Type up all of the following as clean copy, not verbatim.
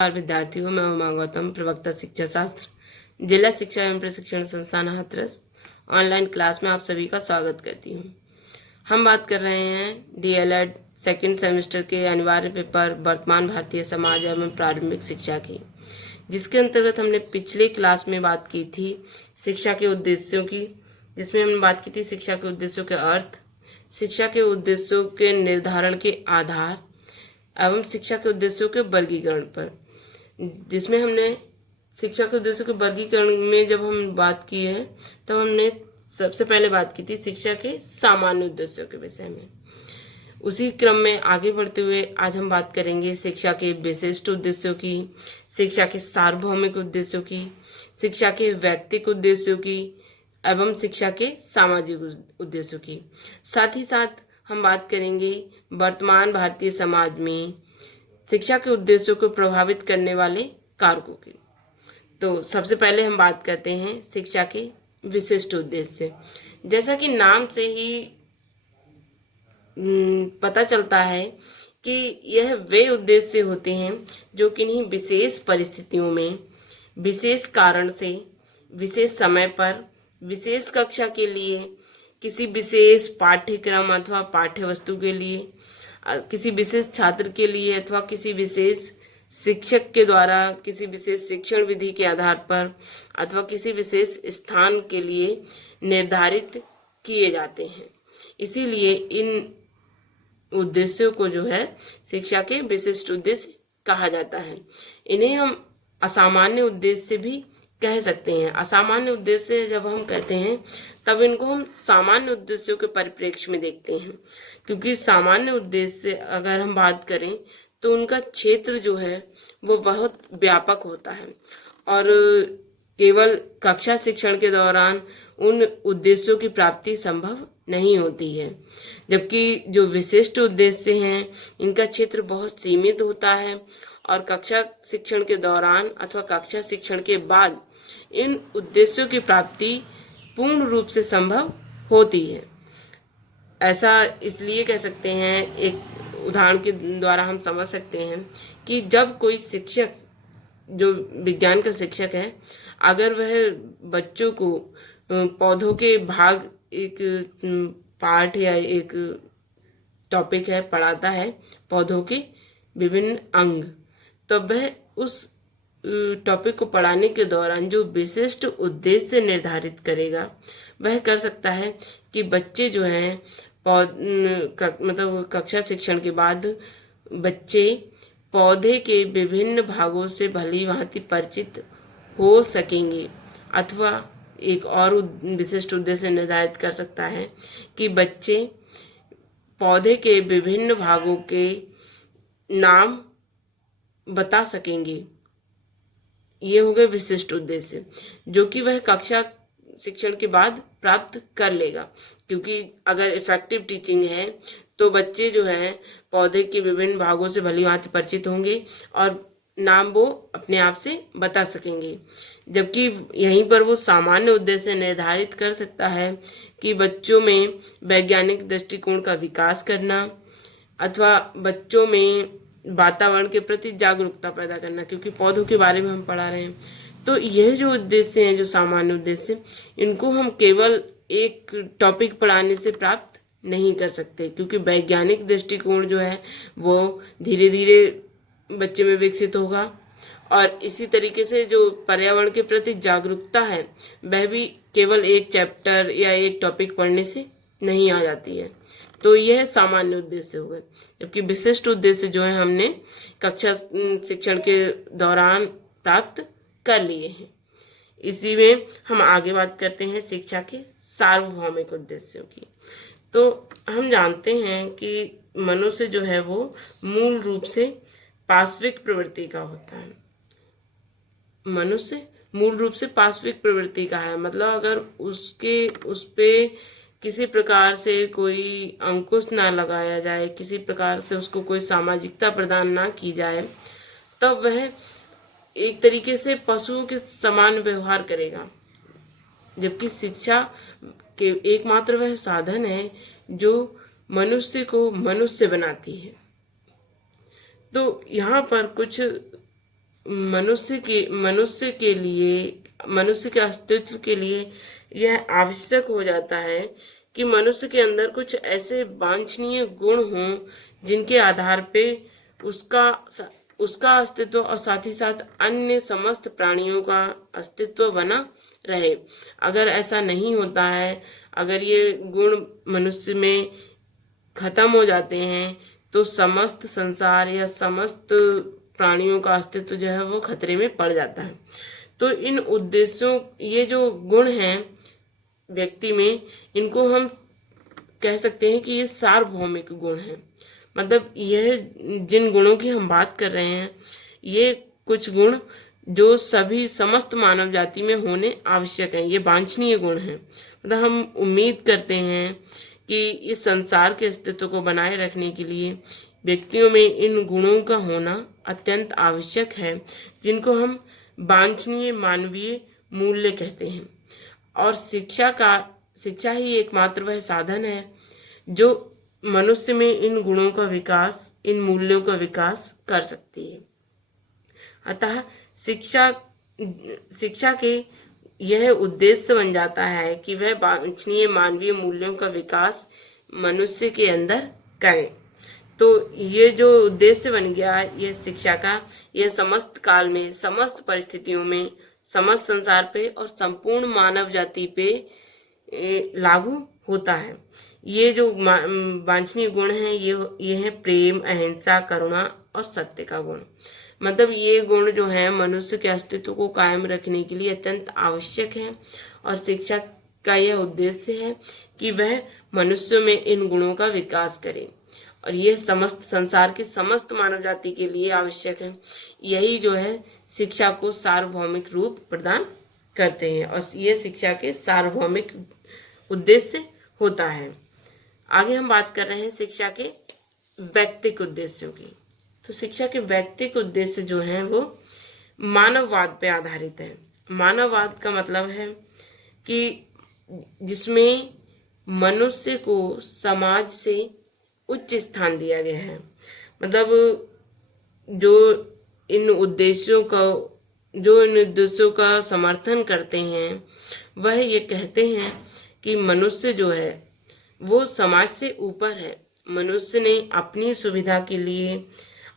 नमस्कार विद्यार्थियों, मैं उमा गौतम, प्रवक्ता शिक्षा शास्त्र, जिला शिक्षा एवं प्रशिक्षण संस्थान हाथरस। ऑनलाइन क्लास में आप सभी का स्वागत करती हूँ। हम बात कर रहे हैं डीएलएड सेकंड सेमेस्टर के अनिवार्य पेपर वर्तमान भारतीय समाज एवं प्रारंभिक शिक्षा की, जिसके अंतर्गत हमने पिछले क्लास में बात की थी शिक्षा के उद्देश्यों की, जिसमें हमने बात की थी शिक्षा के उद्देश्यों के अर्थ, शिक्षा के उद्देश्यों के निर्धारण के आधार एवं शिक्षा के उद्देश्यों के वर्गीकरण पर, जिसमें हमने शिक्षा के उद्देश्यों के वर्गीकरण में जब हम बात की है तब हमने सबसे पहले बात की थी शिक्षा के सामान्य उद्देश्यों के विषय में। उसी क्रम में आगे बढ़ते हुए आज हम बात करेंगे शिक्षा के विशिष्ट उद्देश्यों की, शिक्षा के सार्वभौमिक उद्देश्यों की, शिक्षा के व्यक्तिगत उद्देश्यों की एवं शिक्षा के सामाजिक उद्देश्यों की। साथ ही साथ हम बात करेंगे वर्तमान भारतीय समाज में शिक्षा के उद्देश्यों को प्रभावित करने वाले कारकों की। तो सबसे पहले हम बात करते हैं शिक्षा के विशिष्ट उद्देश्य। जैसा कि नाम से ही पता चलता है कि यह वे उद्देश्य होते हैं जो किन्हीं विशेष परिस्थितियों में, विशेष कारण से, विशेष समय पर, विशेष कक्षा के लिए, किसी विशेष पाठ्यक्रम अथवा पाठ्य वस्तु के लिए, किसी विशेष छात्र के लिए अथवा किसी विशेष शिक्षक के द्वारा किसी विशेष शिक्षण विधि के आधार पर अथवा किसी विशेष स्थान के लिए निर्धारित किए जाते हैं। इसीलिए इन उद्देश्यों को जो है शिक्षा के विशिष्ट उद्देश्य कहा जाता है। इन्हें हम असामान्य उद्देश्य भी कह सकते हैं। असामान्य उद्देश्य जब हम कहते हैं तब इनको हम सामान्य उद्देश्यों के परिप्रेक्ष्य में देखते हैं, क्योंकि सामान्य उद्देश्य अगर हम बात करें तो उनका क्षेत्र जो है वो बहुत व्यापक होता है और केवल कक्षा शिक्षण के दौरान उन उद्देश्यों की प्राप्ति संभव नहीं होती है, जबकि जो विशिष्ट उद्देश्य हैं इनका क्षेत्र बहुत सीमित होता है और कक्षा शिक्षण के दौरान अथवा कक्षा शिक्षण के बाद इन उद्देश्यों की प्राप्ति पूर्ण रूप से संभव होती है। ऐसा इसलिए कह सकते हैं, एक उदाहरण के द्वारा हम समझ सकते हैं कि जब कोई शिक्षक जो विज्ञान का शिक्षक है, अगर वह बच्चों को पौधों के भाग एक पार्ट या एक टॉपिक है पढ़ाता है, पौधों के विभिन्न अंग, तो वह उस टॉपिक को पढ़ाने के दौरान जो विशिष्ट उद्देश्य निर्धारित करेगा वह कर सकता है कि बच्चे जो हैं मतलब कक्षा शिक्षण के बाद बच्चे पौधे के विभिन्न भागों से भली भांति परिचित हो सकेंगे, अथवा एक और विशिष्ट उद्देश्य निर्धारित कर सकता है कि बच्चे पौधे के विभिन्न भागों के नाम बता सकेंगे। ये हो गए विशिष्ट उद्देश्य जो कि वह कक्षा शिक्षण के बाद प्राप्त कर लेगा, क्योंकि अगर इफेक्टिव टीचिंग है तो बच्चे जो है पौधे के विभिन्न भागों से भली भांति परिचित होंगे और नाम वो अपने आप से बता सकेंगे। जबकि यहीं पर वो सामान्य उद्देश्य निर्धारित कर सकता है कि बच्चों में वैज्ञानिक दृष्टिकोण का विकास करना अथवा बच्चों में वातावरण के प्रति जागरूकता पैदा करना, क्योंकि पौधों के बारे में हम पढ़ा रहे हैं। तो यह जो उद्देश्य हैं, जो सामान्य उद्देश्य, इनको हम केवल एक टॉपिक पढ़ाने से प्राप्त नहीं कर सकते, क्योंकि वैज्ञानिक दृष्टिकोण जो है वो धीरे धीरे बच्चे में विकसित होगा और इसी तरीके से जो पर्यावरण के प्रति जागरूकता है वह भी केवल एक चैप्टर या एक टॉपिक पढ़ने से नहीं आ जाती है। तो यह सामान्य उद्देश्य हो गए, जबकि विशिष्ट उद्देश्य जो है हमने कक्षा शिक्षण के दौरान प्राप्त कर लिए हैं। इसी में हम आगे बात करते हैं शिक्षा के सार्वभौमिक उद्देश्यों की। तो हम जानते हैं कि मनुष्य जो है वो मूल रूप से पार्श्विक प्रवृत्ति का होता है। मनुष्य मूल रूप से पार्श्विक प्रवृत्ति का है, मतलब अगर उस पे किसी प्रकार से कोई अंकुश ना लगाया जाए, किसी प्रकार से उसको कोई सामाजिकता प्रदान ना की जाए, तब वह एक तरीके से पशुओं के समान व्यवहार करेगा। जबकि शिक्षा के एकमात्र वह साधन है जो मनुष्य को मनुष्य बनाती है। तो यहाँ पर कुछ मनुष्य के लिए, मनुष्य के अस्तित्व के लिए यह आवश्यक हो जाता है कि मनुष्य के अंदर कुछ ऐसे वांछनीय गुण हों जिनके आधार पे उसका उसका अस्तित्व और साथ ही साथ अन्य समस्त प्राणियों का अस्तित्व बना रहे। अगर ऐसा नहीं होता है, अगर ये गुण मनुष्य में खत्म हो जाते हैं, तो समस्त संसार या समस्त प्राणियों का अस्तित्व जो है वो खतरे में पड़ जाता है। तो इन उद्देश्यों, ये जो गुण हैं व्यक्ति में, इनको हम कह सकते हैं कि ये सार्वभौमिक गुण हैं। मतलब यह जिन गुणों की हम बात कर रहे हैं, ये कुछ गुण जो सभी समस्त मानव जाति में होने आवश्यक हैं, ये वांछनीय गुण हैं। मतलब हम उम्मीद करते हैं कि इस संसार के अस्तित्व को बनाए रखने के लिए व्यक्तियों में इन गुणों का होना अत्यंत आवश्यक है, जिनको हम वांछनीय मानवीय मूल्य कहते हैं। और शिक्षा ही एकमात्र वह साधन है जो मनुष्य में इन गुणों का विकास, इन मूल्यों का विकास कर सकती है। अतः शिक्षा के यह उद्देश्य बन जाता है कि वह वांछनीय मानवीय मूल्यों का विकास मनुष्य के अंदर करे। तो ये जो उद्देश्य बन गया यह शिक्षा का, यह समस्त काल में, समस्त परिस्थितियों में, समस्त संसार पे और संपूर्ण मानव जाति पे लागू होता है। ये जो वांछनीय गुण हैं, ये है प्रेम, अहिंसा, करुणा और सत्य का गुण। मतलब ये गुण जो है मनुष्य के अस्तित्व को कायम रखने के लिए अत्यंत आवश्यक है, और शिक्षा का यह उद्देश्य है कि वह मनुष्य में इन गुणों का विकास करे, और यह समस्त संसार के समस्त मानव जाति के लिए आवश्यक है। यही जो है शिक्षा को सार्वभौमिक रूप प्रदान करते हैं, और यह शिक्षा के सार्वभौमिक उद्देश्य होता है। आगे हम बात कर रहे हैं शिक्षा के व्यक्तिक उद्देश्यों की। तो शिक्षा के व्यक्तिक उद्देश्य जो हैं वो मानववाद पे आधारित है। मानववाद का मतलब है कि जिसमें मनुष्य को समाज से उच्च स्थान दिया गया है। मतलब जो इन उद्देश्यों का समर्थन करते हैं, वह ये कहते हैं कि मनुष्य जो है वो समाज से ऊपर है। मनुष्य ने अपनी सुविधा के लिए,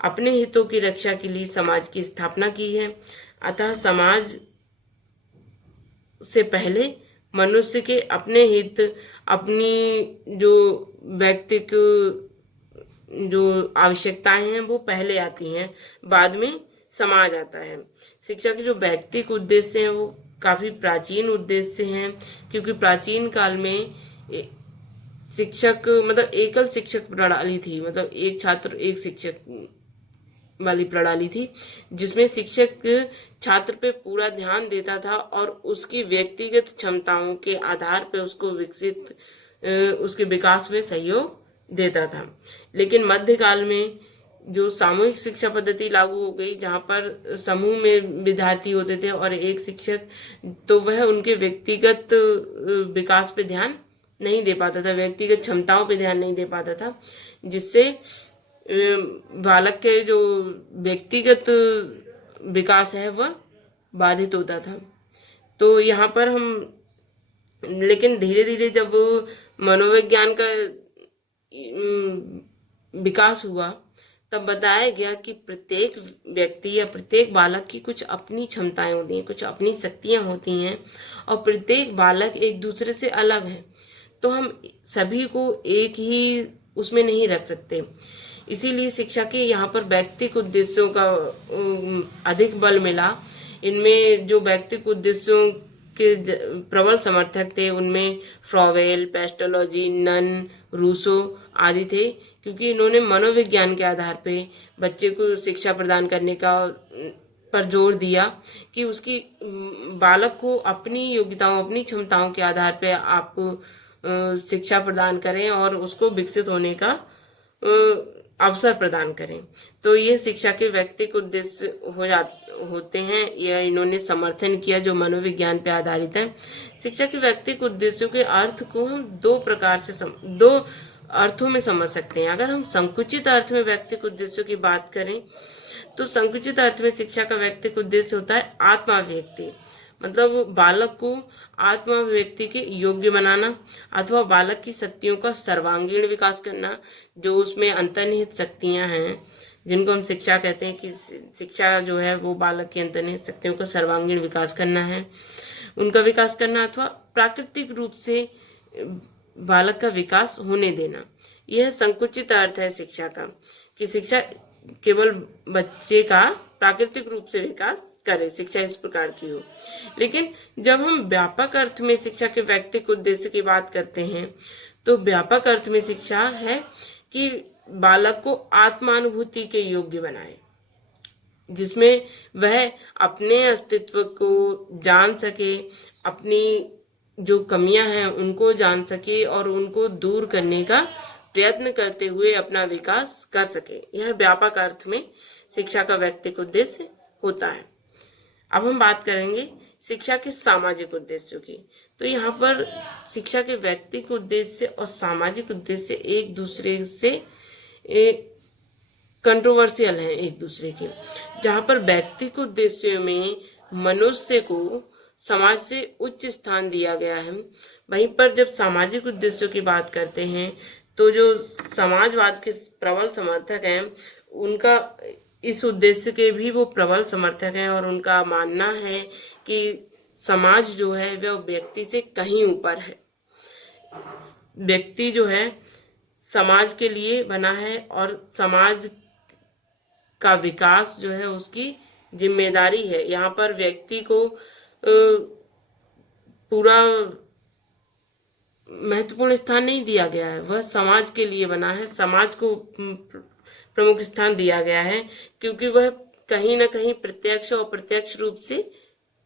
अपने हितों की रक्षा के लिए समाज की स्थापना की है। अतः समाज से पहले मनुष्य के अपने हित, अपनी जो व्यक्तिक जो आवश्यकताएं हैं वो पहले आती हैं, बाद में समाज आता है। शिक्षा के जो व्यक्तिक उद्देश्य हैं वो काफ़ी प्राचीन उद्देश्य हैं, क्योंकि प्राचीन काल में शिक्षक मतलब एकल शिक्षक प्रणाली थी। मतलब एक छात्र एक शिक्षक वाली प्रणाली थी, जिसमें शिक्षक छात्र पे पूरा ध्यान देता था और उसकी व्यक्तिगत क्षमताओं के आधार पे उसके विकास में सहयोग देता था। लेकिन मध्यकाल में जो सामूहिक शिक्षा पद्धति लागू हो गई, जहाँ पर समूह में विद्यार्थी होते थे और एक शिक्षक, तो वह उनके व्यक्तिगत विकास पे ध्यान नहीं दे पाता था, व्यक्तिगत क्षमताओं पे ध्यान नहीं दे पाता था, जिससे बालक के जो व्यक्तिगत विकास है वह बाधित होता था। तो यहाँ पर हम, लेकिन धीरे धीरे जब मनोविज्ञान का विकास हुआ, तब बताया गया कि प्रत्येक व्यक्ति या प्रत्येक बालक की कुछ अपनी क्षमताएं होती हैं, कुछ अपनी शक्तियां होती हैं, और प्रत्येक बालक एक दूसरे से अलग है। तो हम सभी को एक ही उसमें नहीं रख सकते। इसीलिए शिक्षा के यहाँ पर व्यक्तिक उद्देश्यों का अधिक बल मिला। इनमें जो व्यक्तिक उद्देश्यों के प्रबल समर्थक थे उनमें फ्रॉवेल, पेस्टोलॉजी, नन, रूसो आदि थे, क्योंकि इन्होंने मनोविज्ञान के आधार पे बच्चे को शिक्षा प्रदान करने का पर जोर दिया कि उसकी बालक को अपनी योग्यताओं, अपनी क्षमताओं के आधार पे आप शिक्षा प्रदान करें और उसको विकसित होने का अवसर प्रदान करें। तो ये शिक्षा के व्यक्तिक उद्देश्य होते हैं। यह इन्होंने समर्थन किया जो मनोविज्ञान पे आधारित है। शिक्षा के व्यक्तिक उद्देश्यों के अर्थ को हम दो अर्थों में समझ सकते हैं। अगर हम संकुचित अर्थ में व्यक्तिक उद्देश्यों की बात करें तो संकुचित अर्थ में शिक्षा का व्यक्तिगत उद्देश्य होता है आत्माभिव्यक्ति, मतलब बालक को आत्माभिव्यक्ति के योग्य बनाना अथवा बालक की शक्तियों का सर्वांगीण विकास करना। जो उसमें अंतर्निहित शक्तियां हैं, जिनको हम शिक्षा कहते हैं, कि शिक्षा जो है वो बालक की अंतर्निहित शक्तियों का सर्वांगीण विकास करना है, उनका विकास करना अथवा प्राकृतिक रूप से बालक का विकास होने देना। यह संकुचित अर्थ है शिक्षा का, कि शिक्षा केवल बच्चे का प्राकृतिक रूप से विकास करे, शिक्षा इस प्रकार की हो। लेकिन जब हम व्यापक अर्थ में शिक्षा के व्यक्तिगत उद्देश्य की बात करते हैं, तो व्यापक अर्थ में शिक्षा है कि बालक को आत्मानुभूति के योग्य बनाए, जिसमें वह अपने अस्तित्व को जान सके, अपनी जो कमियां हैं उनको जान सके और उनको दूर करने का प्रयत्न करते हुए अपना विकास कर सके। यह व्यापक अर्थ में शिक्षा का व्यक्तिगत उद्देश्य होता है। अब हम बात करेंगे शिक्षा के सामाजिक उद्देश्यों की। तो यहाँ पर शिक्षा के व्यक्तिगत उद्देश्य और सामाजिक उद्देश्य एक दूसरे से कंट्रोवर्शियल हैं एक दूसरे के। जहाँ पर व्यक्तिगत उद्देश्यों में मनुष्य को समाज से उच्च स्थान दिया गया है, वहीं पर जब सामाजिक उद्देश्यों की बात करते हैं तो जो समाजवाद के प्रबल समर्थक हैं उनका इस उद्देश्य के भी वो प्रबल समर्थक हैं, और उनका मानना है कि समाज जो है वह व्यक्ति से कहीं ऊपर है। व्यक्ति जो है समाज के लिए बना है और समाज का विकास जो है उसकी जिम्मेदारी है। यहाँ पर व्यक्ति को पूरा महत्वपूर्ण स्थान नहीं दिया गया है, वह समाज के लिए बना है, समाज को प्रमुख स्थान दिया गया है, क्योंकि वह कहीं ना कहीं प्रत्यक्ष और अप्रत्यक्ष रूप से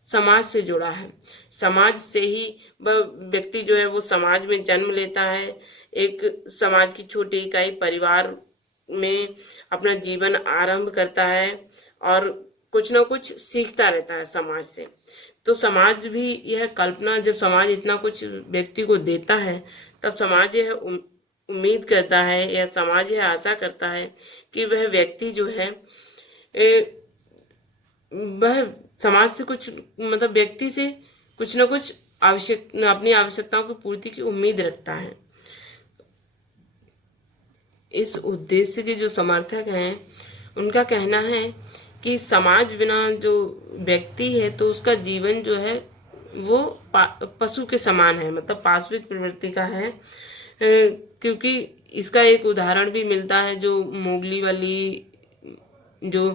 समाज से जुड़ा है। समाज से ही वह व्यक्ति जो है वो समाज में जन्म लेता है, एक समाज की छोटी इकाई परिवार में अपना जीवन आरंभ करता है और कुछ ना कुछ सीखता रहता है समाज से। तो समाज भी यह कल्पना, जब समाज इतना कुछ व्यक्ति को देता है तब समाज यह उम्मीद करता है या समाज यह आशा करता है कि वह व्यक्ति जो है वह समाज से कुछ, मतलब व्यक्ति से कुछ ना कुछ अपनी आवश्यकताओं की पूर्ति की उम्मीद रखता है। इस उद्देश्य के जो समर्थक हैं उनका कहना है कि समाज बिना जो व्यक्ति है तो उसका जीवन जो है वो पशु के समान है, मतलब पाशविक प्रवृत्ति का है। क्योंकि इसका एक उदाहरण भी मिलता है, जो मोगली वाली जो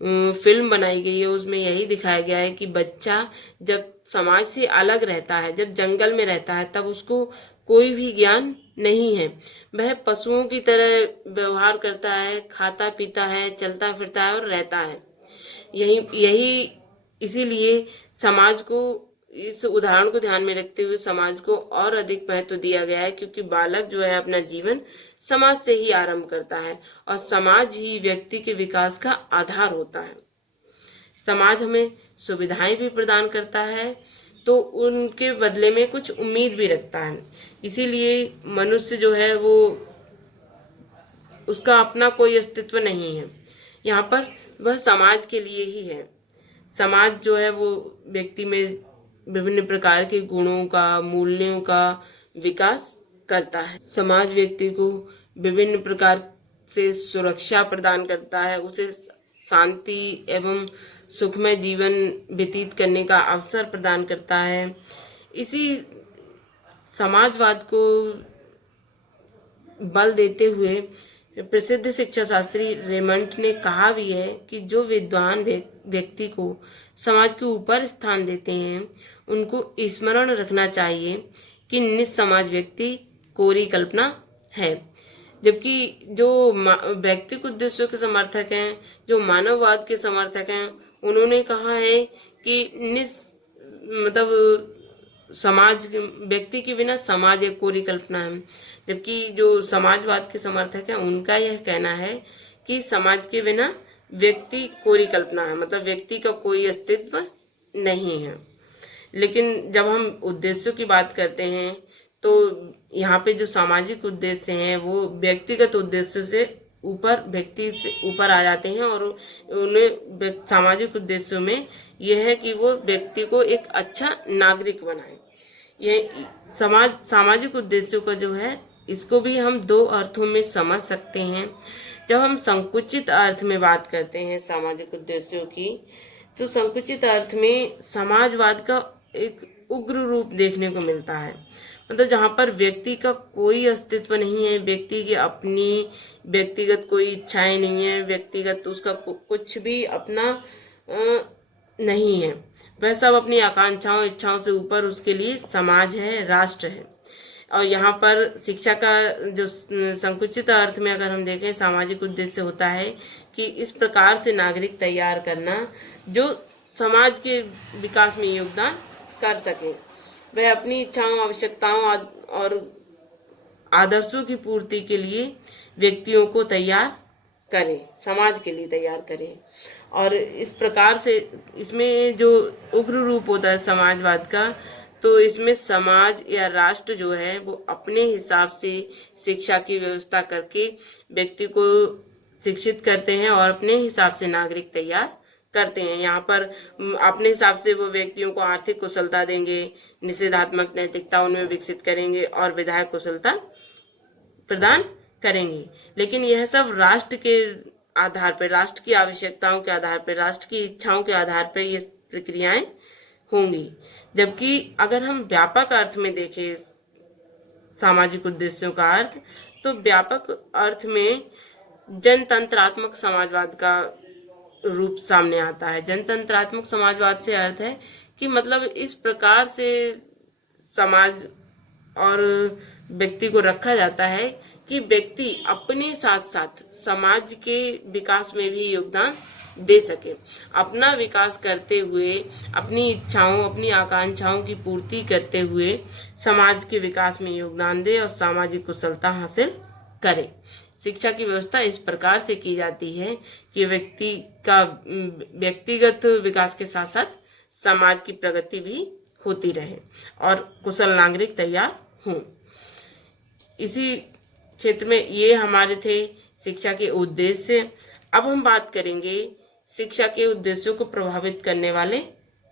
फिल्म बनाई गई है उसमें यही दिखाया गया है कि बच्चा जब समाज से अलग रहता है, जब जंगल में रहता है, तब उसको कोई भी ज्ञान नहीं है, वह पशुओं की तरह व्यवहार करता है, खाता पीता है, चलता फिरता है और रहता है। यही इसीलिए समाज को, इस उदाहरण को ध्यान में रखते हुए समाज को और अधिक महत्व दिया गया है, क्योंकि बालक जो है अपना जीवन समाज से ही आरंभ करता है और समाज ही व्यक्ति के विकास का आधार होता है। समाज हमें सुविधाएं भी प्रदान करता है तो उनके बदले में कुछ उम्मीद भी रखता है। इसीलिए मनुष्य जो है वो, उसका अपना कोई अस्तित्व नहीं है, यहाँ पर वह समाज के लिए ही है। समाज जो है वो व्यक्ति में विभिन्न प्रकार के गुणों का, मूल्यों का विकास करता है। समाज व्यक्ति को विभिन्न प्रकार से सुरक्षा प्रदान करता है, उसे शांति एवं सुखमय जीवन व्यतीत करने का अवसर प्रदान करता है। इसी समाजवाद को बल देते हुए प्रसिद्ध शिक्षा शास्त्री रेमंड ने कहा भी है कि जो विद्वान व्यक्ति को समाज के ऊपर स्थान देते हैं उनको स्मरण रखना चाहिए कि निस्समाज व्यक्ति कोरी कल्पना है। जबकि जो व्यक्तिगत उद्देश्यों के समर्थक हैं, जो मानववाद के समर्थक हैं, उन्होंने कहा है कि मतलब समाज, व्यक्ति के बिना समाज एक कोरी कल्पना है। जबकि जो समाजवाद के समर्थक हैं उनका यह कहना है कि समाज के बिना व्यक्ति कोरी कल्पना है, मतलब व्यक्ति का कोई अस्तित्व नहीं है। लेकिन जब हम उद्देश्यों की बात करते हैं तो यहाँ पे जो सामाजिक उद्देश्य हैं वो व्यक्तिगत उद्देश्यों से ऊपर व्यक्ति से ऊपर आ जाते हैं और उन्हें सामाजिक उद्देश्यों में यह है कि वो व्यक्ति को एक अच्छा नागरिक बनाए। ये सामाजिक उद्देश्यों का जो है, इसको भी हम दो अर्थों में समझ सकते हैं। जब हम संकुचित अर्थ में बात करते हैं सामाजिक उद्देश्यों की, तो संकुचित अर्थ में समाजवाद का एक उग्र रूप देखने को मिलता है। मतलब जहाँ पर व्यक्ति का कोई अस्तित्व नहीं है, व्यक्ति की अपनी व्यक्तिगत कोई इच्छाएं नहीं है, व्यक्तिगत उसका कुछ भी अपना नहीं है, वह सब अपनी आकांक्षाओं इच्छाओं से ऊपर उसके लिए समाज है, राष्ट्र है। और यहाँ पर शिक्षा का जो संकुचित अर्थ में अगर हम देखें सामाजिक उद्देश्य होता है कि इस प्रकार से नागरिक तैयार करना जो समाज के विकास में योगदान कर सके, वह अपनी इच्छाओं आवश्यकताओं और आदर्शों की पूर्ति के लिए व्यक्तियों को तैयार करें, समाज के लिए तैयार करें। और इस प्रकार से इसमें जो उग्र रूप होता है समाजवाद का, तो इसमें समाज या राष्ट्र जो है वो अपने हिसाब से शिक्षा की व्यवस्था करके व्यक्ति को शिक्षित करते हैं और अपने हिसाब से नागरिक तैयार करते हैं। यहाँ पर अपने हिसाब से वो व्यक्तियों को आर्थिक कुशलता देंगे, निषेधात्मक नैतिकता उनमें विकसित करेंगे और विधायक कुशलता प्रदान करेंगे। लेकिन यह सब राष्ट्र के आधार पर, राष्ट्र की आवश्यकताओं के आधार पर, राष्ट्र की इच्छाओं के आधार पर ये प्रक्रियाएं होंगी। जबकि अगर हम व्यापक अर्थ में देखें सामाजिक उद्देश्यों का अर्थ, तो व्यापक अर्थ में जनतंत्रात्मक समाजवाद का रूप सामने आता है। जनतंत्रात्मक समाजवाद से अर्थ है कि मतलब इस प्रकार से समाज और व्यक्ति को रखा जाता है कि व्यक्ति अपने साथ साथ समाज के विकास में भी योगदान दे सके, अपना विकास करते हुए, अपनी इच्छाओं अपनी आकांक्षाओं की पूर्ति करते हुए समाज के विकास में योगदान दे और सामाजिक कुशलता हासिल करे। शिक्षा की व्यवस्था इस प्रकार से की जाती है कि व्यक्ति का व्यक्तिगत विकास के साथ साथ समाज की प्रगति भी होती रहे और कुशल नागरिक तैयार हों। इसी क्षेत्र में ये हमारे थे शिक्षा के उद्देश्य। अब हम बात करेंगे शिक्षा के उद्देश्यों को प्रभावित करने वाले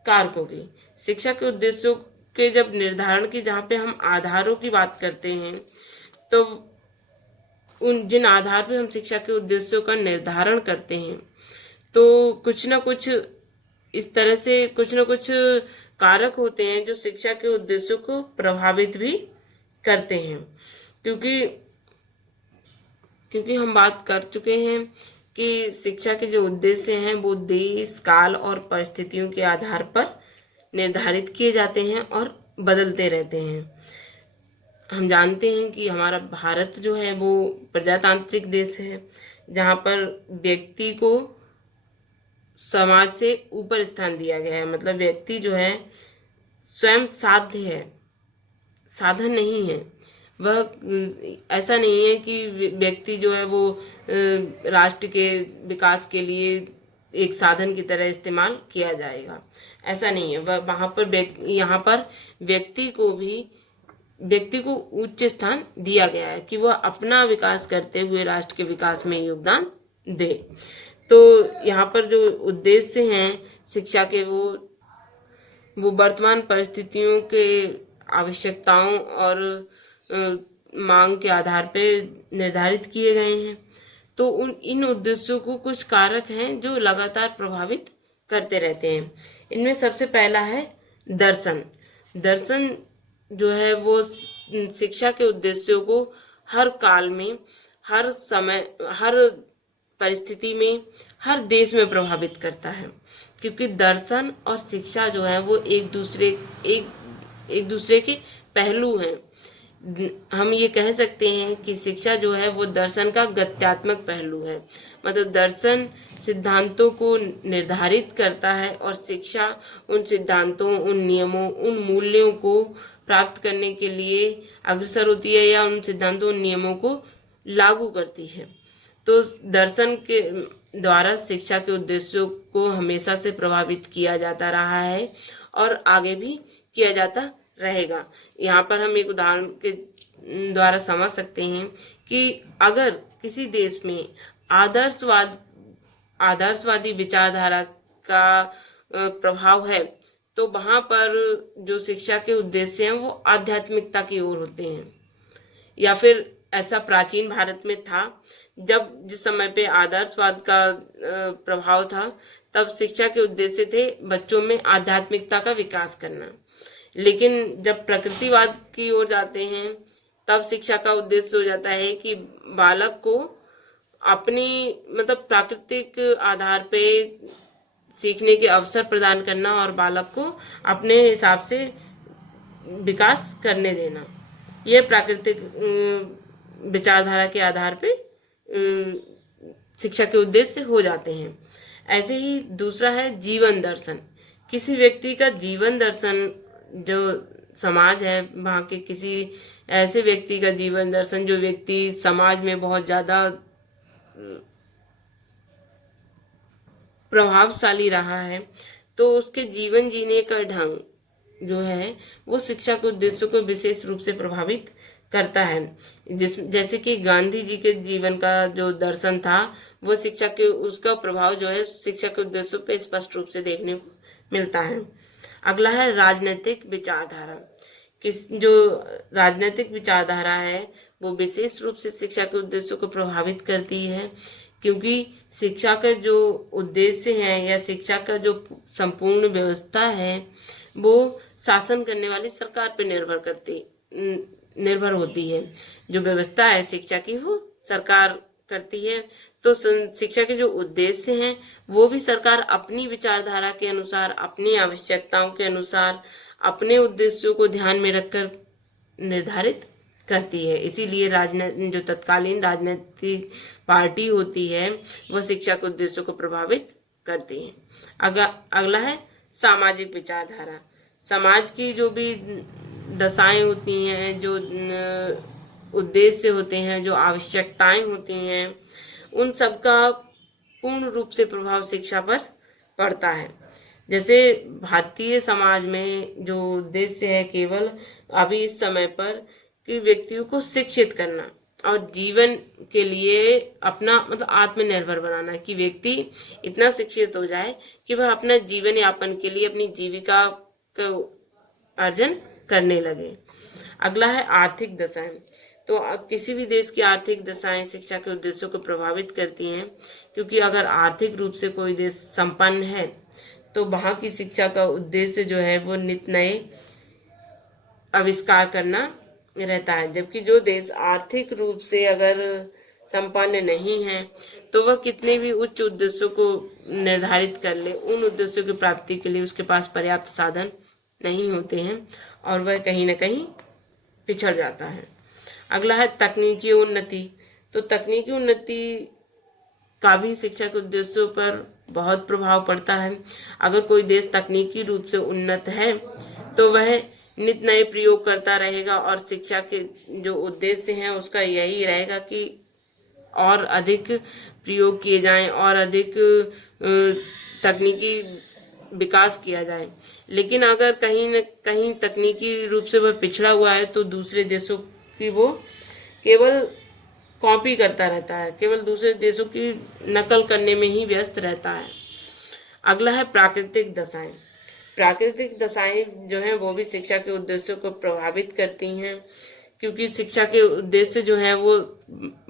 कारकों की। शिक्षा के उद्देश्यों के जब निर्धारण की, जहाँ पे हम आधारों की बात करते हैं, तो उन जिन आधार पे हम शिक्षा के उद्देश्यों का निर्धारण करते हैं, तो कुछ ना कुछ इस तरह से कुछ ना कुछ कारक होते हैं जो शिक्षा के उद्देश्यों को प्रभावित भी करते हैं। क्योंकि हम बात कर चुके हैं कि शिक्षा के जो उद्देश्य हैं वो देश, काल और परिस्थितियों के आधार पर निर्धारित किए जाते हैं और बदलते रहते हैं। हम जानते हैं कि हमारा भारत जो है वो प्रजातांत्रिक देश है, जहाँ पर व्यक्ति को समाज से ऊपर स्थान दिया गया है। मतलब व्यक्ति जो है स्वयं साध्य है, साधन नहीं है। वह ऐसा नहीं है कि व्यक्ति जो है वो राष्ट्र के विकास के लिए एक साधन की तरह इस्तेमाल किया जाएगा, ऐसा नहीं है। वह वहाँ पर यहाँ पर व्यक्ति को उच्च स्थान दिया गया है कि वह अपना विकास करते हुए राष्ट्र के विकास में योगदान दे। तो यहाँ पर जो उद्देश्य हैं शिक्षा के, वो वर्तमान परिस्थितियों के आवश्यकताओं और मांग के आधार पर निर्धारित किए गए हैं। तो इन उद्देश्यों को कुछ कारक हैं जो लगातार प्रभावित करते रहते हैं। इनमें सबसे पहला है दर्शन। दर्शन जो है वो शिक्षा के उद्देश्यों को हर काल में, हर समय, हर परिस्थिति में, हर देश में प्रभावित करता है। क्योंकि दर्शन और शिक्षा जो है वो एक दूसरे के पहलू हैं। हम ये कह सकते हैं कि शिक्षा जो है वो दर्शन का गत्यात्मक पहलू है। मतलब दर्शन सिद्धांतों को निर्धारित करता है और शिक्षा उन सिद्धांतों, उन नियमों, उन मूल्यों को प्राप्त करने के लिए अग्रसर होती है या उन सिद्धांतों, उन नियमों को लागू करती है। तो दर्शन के द्वारा शिक्षा के उद्देश्यों को हमेशा से प्रभावित किया जाता रहा है और आगे भी किया जाता रहेगा। यहाँ पर हम एक उदाहरण के द्वारा समझ सकते हैं कि अगर किसी देश में आदर्शवादी विचारधारा का प्रभाव है, तो वहां पर जो शिक्षा के उद्देश्य हैं वो आध्यात्मिकता की ओर होते हैं। या फिर ऐसा प्राचीन भारत में था, जब जिस समय पे आदर्शवाद का प्रभाव था, तब शिक्षा के उद्देश्य थे बच्चों में आध्यात्मिकता का विकास करना। लेकिन जब प्रकृतिवाद की ओर जाते हैं, तब शिक्षा का उद्देश्य हो जाता है कि बालक को अपनी मतलब प्राकृतिक आधार पे सीखने के अवसर प्रदान करना और बालक को अपने हिसाब से विकास करने देना। यह प्राकृतिक विचारधारा के आधार पे शिक्षा के उद्देश्य हो जाते हैं। ऐसे ही दूसरा है जीवन दर्शन। किसी व्यक्ति का जीवन दर्शन, जो समाज है वहाँ के किसी ऐसे व्यक्ति का जीवन दर्शन जो व्यक्ति समाज में बहुत ज़्यादा प्रभावशाली रहा है, तो उसके जीवन जीने का ढंग जो है वो शिक्षा के उद्देश्यों को विशेष रूप से प्रभावित करता है। जैसे कि गांधी जी के जीवन का जो दर्शन था, वो शिक्षा के उसका प्रभाव जो है शिक्षा के उद्देश्यों पे स्पष्ट रूप से देखने को मिलता है। अगला है राजनीतिक विचारधारा। जो राजनीतिक विचारधारा है वो विशेष रूप से शिक्षा के उद्देश्यों को प्रभावित करती है, क्योंकि शिक्षा का जो उद्देश्य है या शिक्षा का जो संपूर्ण व्यवस्था है वो शासन करने वाली सरकार पर निर्भर होती है। जो व्यवस्था है शिक्षा की वो सरकार करती है, तो शिक्षा के जो उद्देश्य हैं वो भी सरकार अपनी विचारधारा के अनुसार, अपनी आवश्यकताओं के अनुसार, अपने उद्देश्यों को ध्यान में रखकर निर्धारित करती है। इसीलिए जो तत्कालीन राजनीतिक पार्टी होती है वह शिक्षा के उद्देश्यों को प्रभावित करती है। अगला है सामाजिक विचारधारा। समाज की जो भी दशाएं होती हैं, जो उद्देश्य होते हैं, जो आवश्यकताएं होती हैं, उन सब का पूर्ण रूप से प्रभाव शिक्षा पर पड़ता है। जैसे भारतीय समाज में जो उद्देश्य है केवल अभी इस समय पर कि व्यक्तियों को शिक्षित करना और जीवन के लिए अपना मतलब आत्मनिर्भर बनाना, कि व्यक्ति इतना शिक्षित हो जाए कि वह अपना जीवन यापन के लिए अपनी जीविका का अर्जन करने लगे। अगला है आर्थिक दशाएं। तो किसी भी देश की आर्थिक दशाएं शिक्षा के उद्देश्यों को प्रभावित करती हैं, क्योंकि अगर आर्थिक रूप से कोई देश संपन्न है तो वहाँ की शिक्षा का उद्देश्य जो है वो नित नए आविष्कार करना रहता है। जबकि जो देश आर्थिक रूप से अगर संपन्न नहीं है तो वह कितने भी उच्च उद्देश्यों को निर्धारित कर ले, उन उद्देश्यों की प्राप्ति के लिए उसके पास पर्याप्त साधन नहीं होते हैं और वह कहीं ना कहीं पिछड़ जाता है। अगला है तकनीकी उन्नति। तो तकनीकी उन्नति का भी शिक्षा के उद्देश्यों पर बहुत प्रभाव पड़ता है। अगर कोई देश तकनीकी रूप से उन्नत है तो वह नित नए प्रयोग करता रहेगा और शिक्षा के जो उद्देश्य हैं उसका यही रहेगा कि और अधिक प्रयोग किए जाएं और अधिक तकनीकी विकास किया जाए। लेकिन अगर कहीं न कहीं तकनीकी रूप से वह पिछड़ा हुआ है तो दूसरे देशों की वो केवल कॉपी करता रहता है, केवल दूसरे देशों की नकल करने में ही व्यस्त रहता है। अगला है प्राकृतिक दशाएं। प्राकृतिक दशाएं जो हैं वो भी शिक्षा के उद्देश्यों को प्रभावित करती हैं, क्योंकि शिक्षा के उद्देश्य जो है वो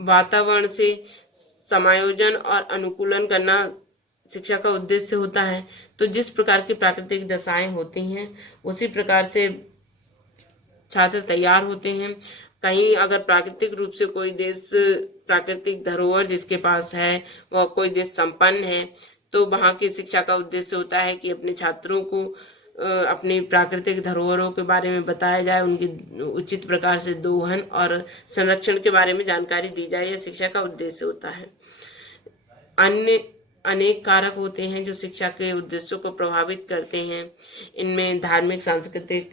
वातावरण से समायोजन और अनुकूलन करना शिक्षा का उद्देश्य होता है। तो जिस प्रकार की प्राकृतिक दशाएं होती हैं उसी प्रकार से छात्र तैयार होते हैं। कहीं अगर प्राकृतिक रूप से कोई देश प्राकृतिक धरोहर जिसके पास है वह कोई देश संपन्न है, तो वहाँ की शिक्षा का उद्देश्य होता है कि अपने छात्रों को अपनी प्राकृतिक धरोहरों के बारे में बताया जाए, उनकी उचित प्रकार से दोहन और संरक्षण के बारे में जानकारी दी जाए। यह शिक्षा का उद्देश्य होता है। अन्य अनेक कारक होते हैं जो शिक्षा के उद्देश्यों को प्रभावित करते हैं। इनमें धार्मिक सांस्कृतिक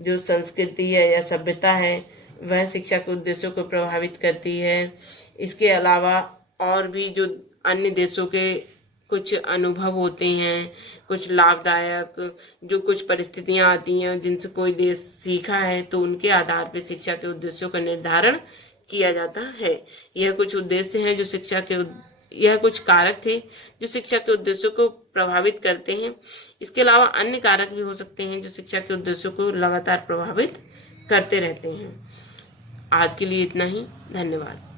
जो संस्कृति है या सभ्यता है वह शिक्षा के उद्देश्यों को प्रभावित करती है। इसके अलावा और भी जो अन्य देशों के कुछ अनुभव होते हैं, कुछ लाभदायक जो कुछ परिस्थितियां आती हैं जिनसे कोई देश सीखा है, तो उनके आधार पर शिक्षा के उद्देश्यों का निर्धारण किया जाता है। यह कुछ उद्देश्य हैं जो यह कुछ कारक थे जो शिक्षा के उद्देश्यों को प्रभावित करते हैं। इसके अलावा अन्य कारक भी हो सकते हैं जो शिक्षा के उद्देश्यों को लगातार प्रभावित करते रहते हैं। आज के लिए इतना ही। धन्यवाद।